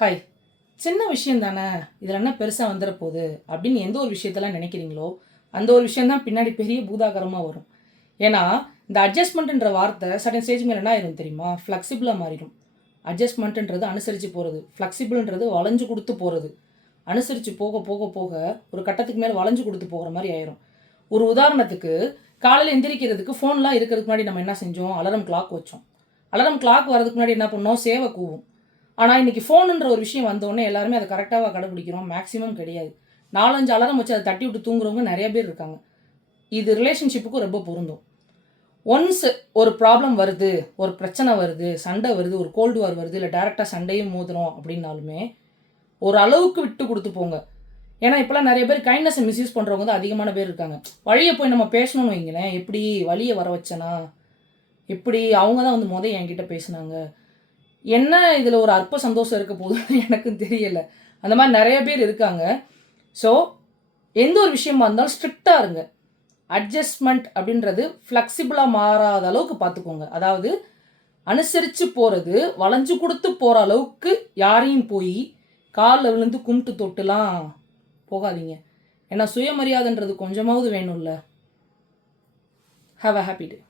Hi. சின்ன விஷயம் தானே, இதில் என்ன பெருசாக வந்துட போகுது அப்படின்னு எந்த ஒரு விஷயத்தெல்லாம் நினைக்கிறீங்களோ அந்த ஒரு விஷயந்தான் பின்னாடி பெரிய பூதாகரமாக வரும். ஏன்னா இந்த அட்ஜஸ்ட்மெண்ட்டுன்ற வார்த்தை சடன் ஸ்டேஜ் மேலே என்ன ஆயிரும் தெரியுமா, ஃப்ளெக்சிபிளாக மாறிடும். அட்ஜஸ்ட்மெண்ட்டுன்றது அனுசரித்து போகிறது, ஃப்ளெக்சிபிள்ன்றது வளைஞ்சு கொடுத்து போகிறது. அனுசரித்து போக போக போக ஒரு கட்டத்துக்கு மேலே வளைஞ்சு கொடுத்து போகிற மாதிரி ஆயிரும். ஒரு உதாரணத்துக்கு, காலையில் எந்திரிக்கிறதுக்கு ஃபோன்லாம் இருக்கிறதுக்கு முன்னாடி நம்ம என்ன செஞ்சோம், அலாரம் கிளாக் வச்சோம். அலாரம் கிளாக் வரதுக்கு முன்னாடி என்ன பண்ணோம், சேவை கூவும். ஆனால் இன்றைக்கி ஃபோனுன்ற ஒரு விஷயம் வந்தோடனே எல்லாருமே அதை கரெக்டாக கடைப்பிடிக்கிறோம், மேக்ஸிமம் கிடையாது. 4-5 அலாரம் வச்சு அதை தட்டி விட்டு தூங்குறவங்க நிறைய பேர் இருக்காங்க. இது ரிலேஷன்ஷிப்புக்கும் ரொம்ப பொருந்தும். ஒன்ஸ் ஒரு ப்ராப்ளம் வருது, ஒரு பிரச்சனை வருது, சண்டை வருது, ஒரு கோல்டு வார் வருது, இல்லை டேரெக்டாக சண்டையும் மோதுறோம் அப்படின்னாலுமே ஒரு அளவுக்கு விட்டு கொடுத்து போங்க. ஏன்னா இப்போலாம் நிறைய பேர் கைண்ட்னஸை மிஸ்யூஸ் பண்ணுறவங்க தான் அதிகமான பேர் இருக்காங்க. வழியை போய் நம்ம பேசணும்னு வைங்களேன், எப்படி வழியை வர வச்சனா, எப்படி அவங்க தான் வந்து என்கிட்ட பேசினாங்க, என்ன இதில் ஒரு அற்ப சந்தோஷம் இருக்க போகுதுன்னு எனக்கும் தெரியல. அந்த மாதிரி நிறைய பேர் இருக்காங்க. ஸோ எந்த ஒரு விஷயமா இருந்தாலும் ஸ்ட்ரிக்டாக இருங்க. அட்ஜஸ்ட்மெண்ட் அப்படின்றது ஃப்ளெக்சிபிளாக மாறாத அளவுக்கு பார்த்துக்கோங்க. அதாவது அனுசரித்து போகிறது, வளைஞ்சு கொடுத்து போகிற அளவுக்கு யாரையும் போய் காலில் விழுந்து கும்பிட்டு தொட்டுலாம் போகாதீங்க. ஏன்னா சுயமரியாதைன்றது கொஞ்சமாவது வேணும்ல. Have a happy day.